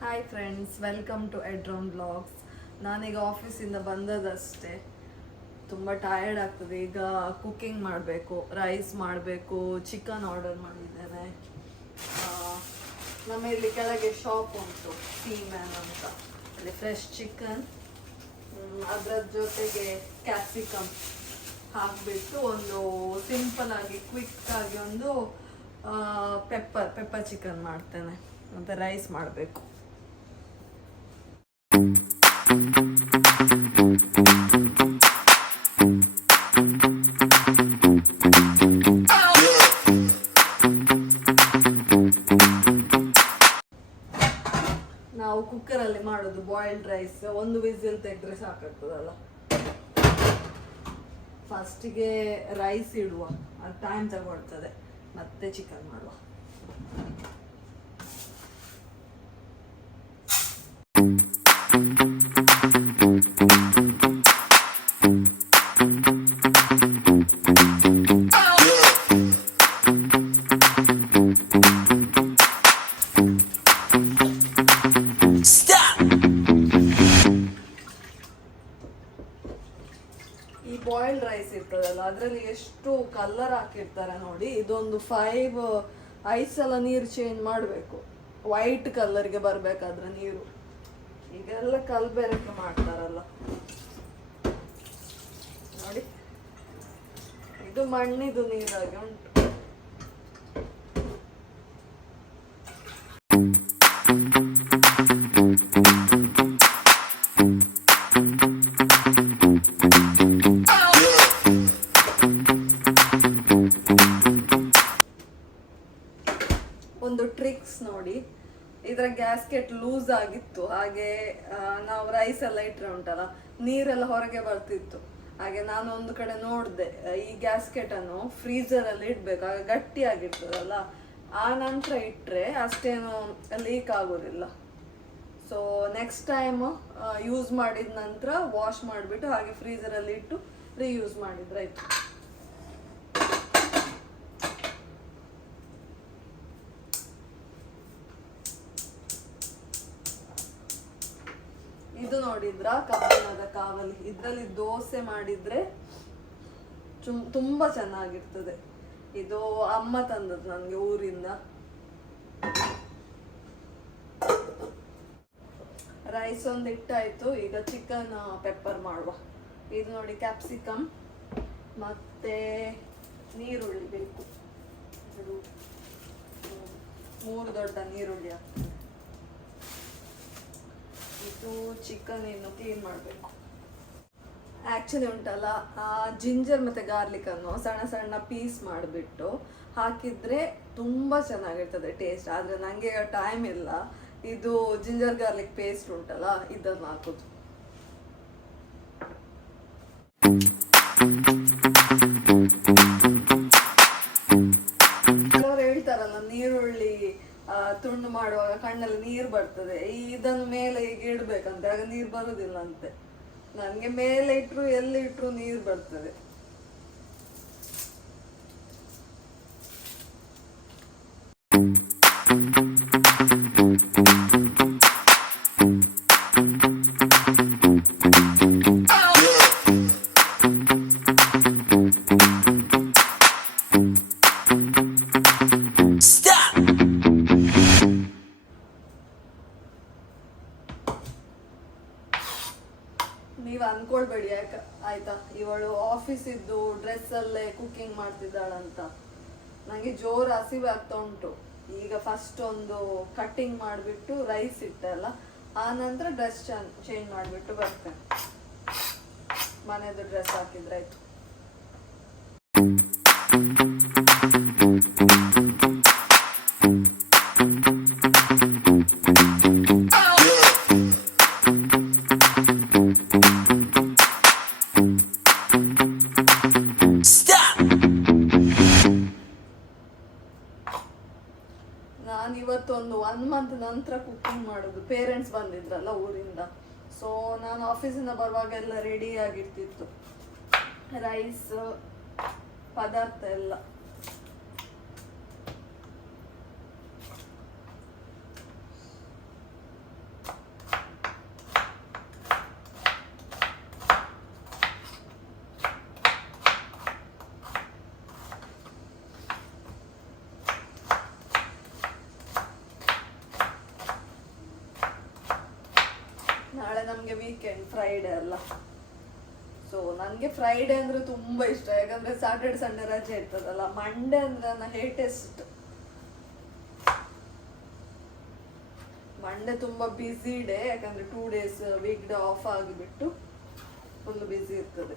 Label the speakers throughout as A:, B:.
A: Hi friends welcome to ಎಡ್ರೋನ್ blogs ನಾನೀಗ ಆಫೀಸಿಂದ ಬಂದದಷ್ಟೇ. ತುಂಬ ಟಯರ್ಡ್ ಆಗ್ತದೆ. ಈಗ ಕುಕ್ಕಿಂಗ್ ಮಾಡಬೇಕು ರೈಸ್ ಮಾಡಬೇಕು ಚಿಕನ್ ಆರ್ಡರ್ ಮಾಡಿದ್ದೇನೆ. ನಮ್ಮ ಇಲ್ಲಿ ಕೆಳಗೆ ಶಾಪ್ ಉಂಟು ಟೀ ಮ್ಯಾನ್ ಅಂತ. ಅಲ್ಲಿ ಫ್ರೆಶ್ ಚಿಕನ್ ಅದರ ಜೊತೆಗೆ ಕ್ಯಾಪ್ಸಿಕಮ್ ಹಾಕಿಬಿಟ್ಟು ಒಂದು ಸಿಂಪಲ್ ಆಗಿ ಕ್ವಿಕ್ ಆಗಿ ಒಂದು ಪೆಪ್ಪರ್ ಪೆಪ್ಪರ್ ಚಿಕನ್ ಮಾಡ್ತೇನೆ. ಮತ್ತು ರೈಸ್ ಮಾಡಬೇಕು. ನಾವು ಕುಕ್ಕರಲ್ಲಿ ಮಾಡೋದು ಬಾಯ್ಲ್ಡ್ ರೈಸ್ ಒಂದು ವಿಸಿಲ್ ತೆಗೆದ್ರೆ ಸಾಕಾಗ್ತದಲ್ಲ? ಫಸ್ಟಿಗೆ ರೈಸ್ ಇಡುವ, ಅದು ಟೈಮ್ ತಗೊಳ್ತದೆ, ಮತ್ತೆ ಚಿಕನ್ ಮಾಡುವ. ಫೈವ್ ಐದು ಸಲ ನೀರು ಚೇಂಜ್ ಮಾಡಬೇಕು. ವೈಟ್ ಕಲರ್ಗೆ ಬರಬೇಕಾದ್ರೆ ನೀರು. ಈಗೆಲ್ಲ ಕಲ್ಬೆರಕೆ ಮಾಡ್ತಾರಲ್ಲ. ನೋಡಿ. ಇದು ಮಣ್ಣಿದು ನೀರಾಗಿ ಉಂಟು. ಹಾಗೆ ನಾವು ರೈಸ್ ಎಲ್ಲ ಇಟ್ಟರೆ ಉಂಟಲ್ಲ, ನೀರೆಲ್ಲ ಹೊರಗೆ ಬರ್ತಿತ್ತು. ಹಾಗೆ ನಾನು ಒಂದು ಕಡೆ ನೋಡಿದೆ, ಈ ಗ್ಯಾಸ್ಕೆಟ್ ಅನ್ನು ಫ್ರೀಸರ್ ಅಲ್ಲಿ ಇಡ್ಬೇಕು, ಆಗ ಗಟ್ಟಿ ಆಗಿರ್ತದಲ್ಲ ಆ ನಂತರ ಇಟ್ರೆ ಅಷ್ಟೇನು ಲೀಕ್ ಆಗೋದಿಲ್ಲ. ಸೊ ನೆಕ್ಸ್ಟ್ ಟೈಮ್ ಯೂಸ್ ಮಾಡಿದ ನಂತರ ವಾಶ್ ಮಾಡಿಬಿಟ್ಟು ಹಾಗೆ ಫ್ರೀಜರಲ್ಲಿ ಇಟ್ಟು ರೀಯೂಸ್ ಮಾಡಿದ್ರಾಯ್ತು ಇದು ನೋಡಿದ್ರ ಕಬ್ಬಿಣದ ಕಾವಲಿ. ಇದ್ರಲ್ಲಿ ದೋಸೆ ಮಾಡಿದ್ರೆ ಚುಮ್ ತುಂಬಾ ಚೆನ್ನಾಗಿರ್ತದೆ. ಇದು ಅಮ್ಮ ತಂದದ್ದು ನನಗೆ ಊರಿಂದ. ರೈಸ್ ಒಂದು ಇಟ್ಟಾಯ್ತು. ಈಗ ಚಿಕನ್ ಪೆಪ್ಪರ್ ಮಾಡುವ. ಇದು ನೋಡಿ ಕ್ಯಾಪ್ಸಿಕಮ್ ಮತ್ತೆ ನೀರುಳ್ಳಿ ಬೇಕು. ಮೂರು ದೊಡ್ಡ ನೀರುಳ್ಳಿ ಹಾಕ್ತೇನೆ. ಇದು ಚಿಕನ್ ಏನು ಕ್ಲೀನ್ ಮಾಡಬೇಕು. ಆ್ಯಕ್ಚುಲಿ ಉಂಟಲ್ಲ ಜಿಂಜರ್ ಮತ್ತು ಗಾರ್ಲಿಕ್ ಅನ್ನು ಸಣ್ಣ ಸಣ್ಣ ಪೀಸ್ ಮಾಡಿಬಿಟ್ಟು ಹಾಕಿದ್ರೆ ತುಂಬ ಚೆನ್ನಾಗಿರ್ತದೆ ಟೇಸ್ಟ್ ಆದರೆ ನನಗೆ ಟೈಮ್ ಇಲ್ಲ. ಇದು ಜಿಂಜರ್ ಗಾರ್ಲಿಕ್ ಪೇಸ್ಟ್ ಉಂಟಲ್ಲ, ಇದನ್ನು ಹಾಕೋದು. ತುಂಡು ಮಾಡುವಾಗ ಕಣ್ಣಲ್ಲಿ ನೀರು ಬರ್ತದೆ. ಈ ಇದನ್ನು ಮೇಲೆ ಈಗ ಇಡ್ಬೇಕಂತೆ, ಆಗ ನೀರು ಬರುವುದಿಲ್ಲ ಅಂತೆ. ನನಗೆ ಮೇಲೆ ಇಟ್ರು, ಎಲ್ಲಿ ಇಟ್ರು ನೀರು ಬರ್ತದೆ. ನನಗೆ ಜೋರು ಹಸಿವೆ ಆಗ್ತಾ ಉಂಟು. ಈಗ ಫಸ್ಟ್ ಒಂದು ಕಟ್ಟಿಂಗ್ ಮಾಡಿಬಿಟ್ಟು ರೈಸ್ ಇಟ್ಟಲ್ಲ ಆ ನಂತರ ಡ್ರೆಸ್ ಚೇಂಜ್ ಮಾಡಿಬಿಟ್ಟು ಬರ್ತೇನೆ. ಮನೆಯದು ಡ್ರೆಸ್ ಹಾಕಿದ್ರಾಯ್ತು ನಾನು ಇವತ್ತೊಂದು ಒನ್ ಮಂತ್ ನಂತರ ಕುಕ್ಕಿಂಗ್ ಮಾಡೋದು. ಪೇರೆಂಟ್ಸ್ ಬಂದಿದ್ರಲ್ಲ ಊರಿಂದ. ಸೊ ನಾನು ಆಫೀಸಿಂದ ಬರುವಾಗ ಎಲ್ಲ ರೆಡಿ ಆಗಿರ್ತಿತ್ತು. ರೈಸ್ ಪದಾರ್ಥ ಎಲ್ಲ. ನಮಗೆ ವೀಕೆಂಡ್ ಫ್ರೈಡೇ ಅಲ್ಲ. ಸೊ ನನಗೆ ಫ್ರೈಡೇ ಅಂದರೆ ತುಂಬ ಇಷ್ಟ. ಯಾಕಂದರೆ ಸ್ಯಾಟರ್ಡೆ ಸಂಡೇ ರಜೆ ಇರ್ತದಲ್ಲ. ಮಂಡೇ ಅಂದ್ರೆ ನನ್ನ ಹೇಟೆಸ್ಟ್ ಮಂಡೇ ತುಂಬ ಬ್ಯುಸಿ ಡೇ ಯಾಕಂದರೆ two days week day off ಆಗಿಬಿಟ್ಟು ಫುಲ್ ಬ್ಯುಸಿ ಇರ್ತದೆ.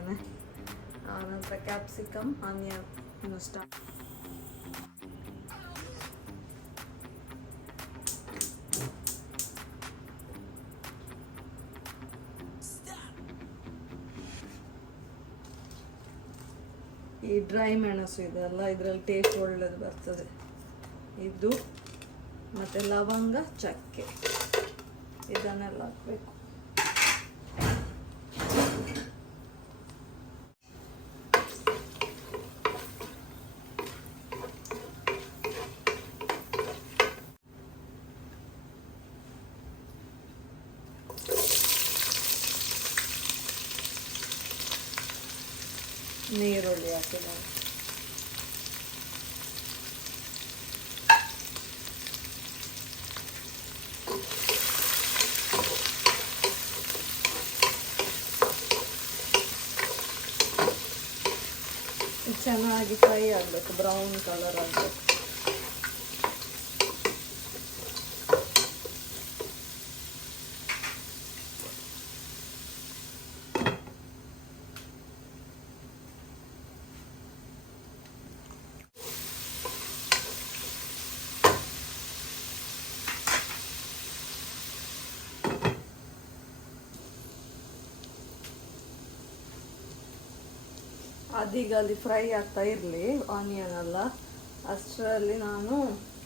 A: ತೊಳೆದಿಟ್ಟಿದ್ದೇನೆ ಆನಂತರ ಕ್ಯಾಪ್ಸಿಕಮ್ ಆನಿಯನ್ ಸ್ಟಾರ್ಟ್ ಈ ಡ್ರೈ ಮೆಣಸು ಇದೆಲ್ಲ ಇದರಲ್ಲಿ ಟೇಸ್ಟ್ ಒಳ್ಳೇದು ಬರ್ತದೆ. ಇದು ಮತ್ತು ಲವಂಗ, ಚಕ್ಕೆ. ಇದನ್ನೆಲ್ಲ ಹಾಕಬೇಕು. ನೀರುಳ್ಳಿ ಹಾಕಿದ್ದಾರೆ ಇದು ಚೆನ್ನಾಗಿ ಫ್ರೈ ಆಗಬೇಕು ಬ್ರೌನ್ ಕಲರ್ ಆಗಬೇಕು ಅದೀಗ ಅಲ್ಲಿ ಫ್ರೈ ಆಗ್ತಾ ಇರಲಿ ಆನಿಯನ್ ಎಲ್ಲ ಅಷ್ಟರಲ್ಲಿ ನಾನು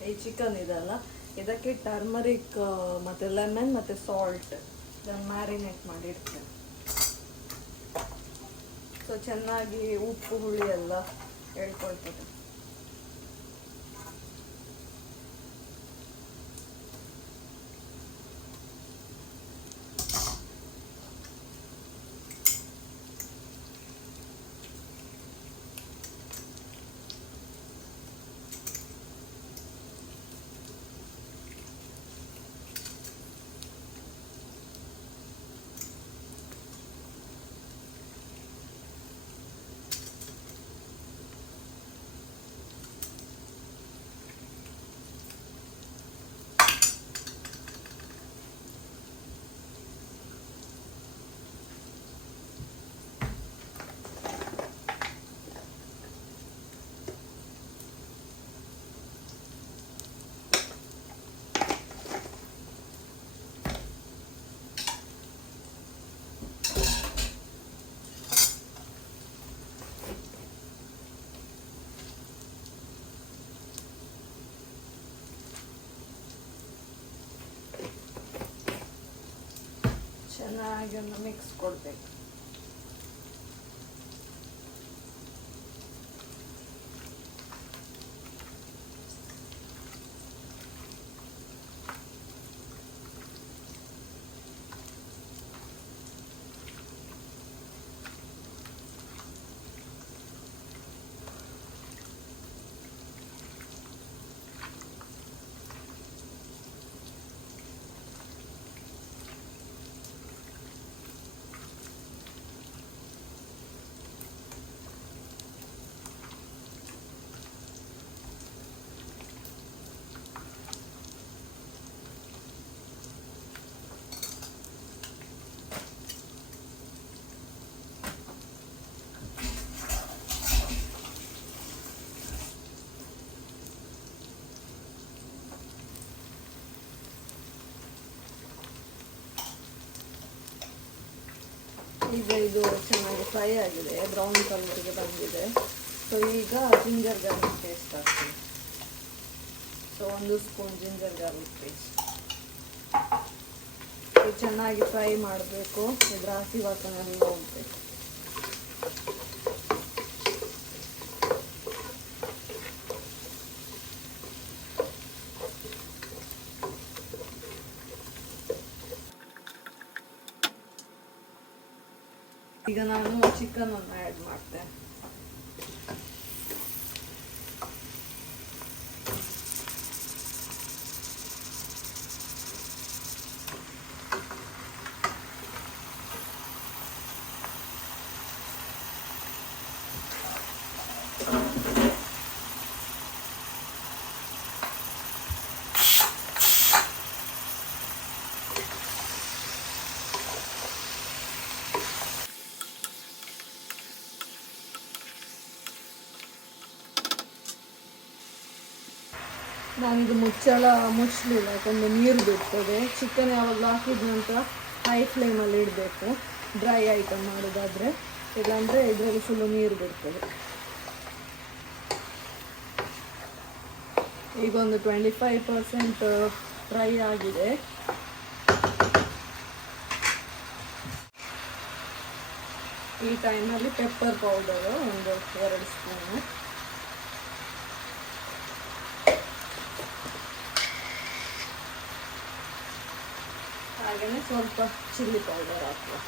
A: ಈ ಚಿಕನ್ ಇದೆಲ್ಲ. ಇದಕ್ಕೆ ಟರ್ಮರಿಕ್ ಮತ್ತು ಲೆಮನ್ ಮತ್ತು ಸಾಲ್ಟ್ ಇದನ್ನು ಮ್ಯಾರಿನೇಟ್ ಮಾಡಿರ್ತೇನೆ. ಸೊ ಚೆನ್ನಾಗಿ ಉಪ್ಪು ಹುಳಿ ಎಲ್ಲ ಹೇಳ್ಕೊಳ್ತದೆ ಚೆನ್ನಾಗಿ ಮಿಕ್ಸ್ ಕೊಡಬೇಕು. ಈಗ ಇದು ಚೆನ್ನಾಗಿ ಫ್ರೈ ಆಗಿದೆ. ಬ್ರೌನ್ ಕಲರ್ಗೆ ಬಂದಿದೆ. ಸೊ ಈಗ ಜಿಂಜರ್ ಗಾರ್ಲಿಕ್ ಪೇಸ್ಟ್ ಹಾಕ್ತೀನಿ. ಸೊ ಒಂದು ಸ್ಪೂನ್ ಜಿಂಜರ್ ಗಾರ್ಲಿಕ್ ಪೇಸ್ಟ್ ಚೆನ್ನಾಗಿ ಫ್ರೈ ಮಾಡಬೇಕು. ಇದ್ರ ಹಸಿ ವಾಸನೆ ಎಲ್ಲ ಹೋಗ್ಬೇಕು ಈಗ ನಾನು ಚಿಕನ್ ಅನ್ನು ಆ್ಯಡ್ ಮಾಡ್ತೇನೆ ನಾನಿದು ಮುಚ್ಚಳ, ಮುಚ್ಚಲಿಲ್ಲ. ಯಾಕಂದರೆ ನೀರು ಬಿಡ್ತದೆ. ಚಿಕನ್ ಯಾವಾಗಲೂ ಹಾಕಿದ ನಂತರ ಹೈ ಫ್ಲೇಮಲ್ಲಿ ಇಡಬೇಕು. ಡ್ರೈ ಐಟಮ್ ಮಾಡೋದಾದರೆ. ಇಲ್ಲಾಂದರೆ ಇದರಲ್ಲಿ ಫುಲ್ಲು ನೀರು ಬಿಡ್ತದೆ. ಈಗ ಒಂದು ಟ್ವೆಂಟಿ ಫೈವ್ ಪರ್ಸೆಂಟ್ ಫ್ರೈ ಆಗಿದೆ. ಈ ಟೈಮಲ್ಲಿ ಪೆಪ್ಪರ್ ಪೌಡರು ಒಂದು ಎರಡು ಸ್ಪೂನು ಹಾಗೆಯೇ ಸ್ವಲ್ಪ ಚಿಲ್ಲಿ ಪೌಡರ್ ಹಾಕುವ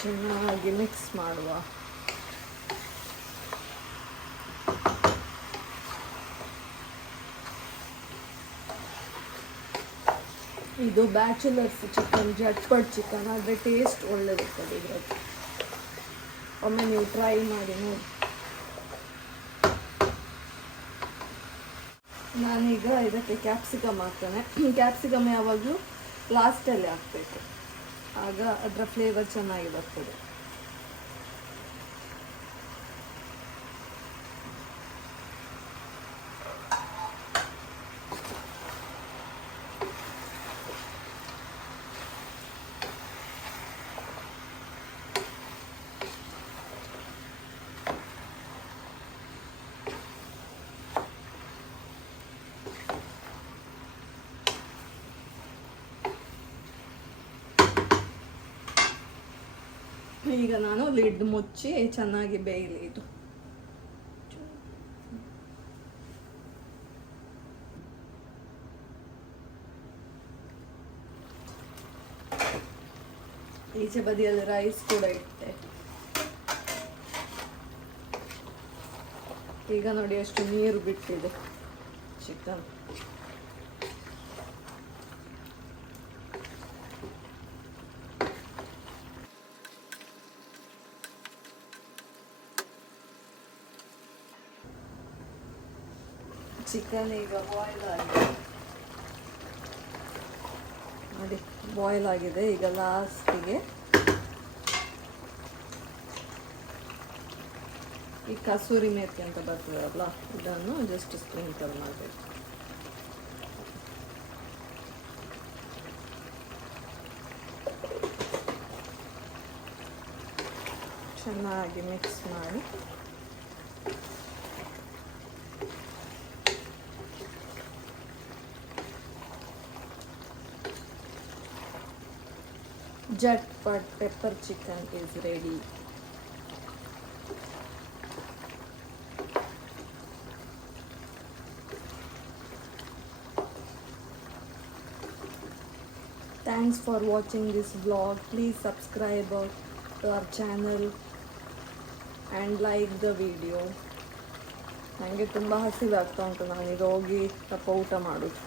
A: ಚೆನ್ನಾಗಿ ಮಿಕ್ಸ್ ಮಾಡುವ ಇದು ಬ್ಯಾಚುಲರ್ಸ್ ಚಿಕನ್ ಜಟ್ಪಟ್ ಚಿಕನ್ ಆದರೆ ಟೇಸ್ಟ್ ಒಳ್ಳೆದಿರ್ತದೆ ಇದರಲ್ಲಿ ಒಮ್ಮೆ ನೀವು ಟ್ರೈ ಮಾಡಿ ನೋಡಿ. ನಾನೀಗ ಇದಕ್ಕೆ ಕ್ಯಾಪ್ಸಿಕಮ್ ಹಾಕ್ತೇನೆ. ಕ್ಯಾಪ್ಸಿಕಮ್ ಯಾವಾಗಲೂ ಲಾಸ್ಟಲ್ಲಿ ಹಾಕಬೇಕು. ಆಗ ಅದರ ಫ್ಲೇವರ್ ಚೆನ್ನಾಗಿ ಬರ್ತದೆ. ಈಗ ನಾನು ಲಿಡ್ ಮುಚ್ಚಿ ಚೆನ್ನಾಗಿ ಬೇಯಲಿ ಇದು. ಈಚೆ ಬದಿಯಲ್ಲಿ ರೈಸ್ ಕೂಡ ಇಟ್ಟೆ. ಈಗ ನೋಡಿ ಎಷ್ಟು ನೀರು ಬಿಟ್ಟಿದೆ ಚಿಕನ್ ಚಿಕನ್ ಈಗ ಬಾಯ್ಲ್ ಆಗಿದೆ ನೋಡಿ ಬಾಯ್ಲ್ ಆಗಿದೆ. ಈಗ ಲಾಸ್ಟಿಗೆ ಈ ಕಸೂರಿ ಮೇಥಿ ಅಂತ ಬರ್ತದಲ್ಲ ಇದನ್ನು ಜಸ್ಟ್ ಸ್ಪ್ರಿಂಕಲ್ ಮಾಡಬೇಕು. ಚೆನ್ನಾಗಿ ಮಿಕ್ಸ್ ಮಾಡಿ. Jatpat pepper chicken is ready. Thanks for watching this vlog. Please subscribe our- to our channel and like the video. ನನಗೆ ತುಂಬ ಹಸಿವಾಗ್ತಾ ಉಂಟು ನಾನೀಗ ಹೋಗಿ ಸ್ವಲ್ಪ ಊಟ ಮಾಡೋದು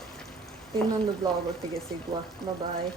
A: ಇನ್ನೊಂದು ಬ್ಲಾಗ್ ಒಟ್ಟಿಗೆ ಸಿಗುವ ಬಾಯ್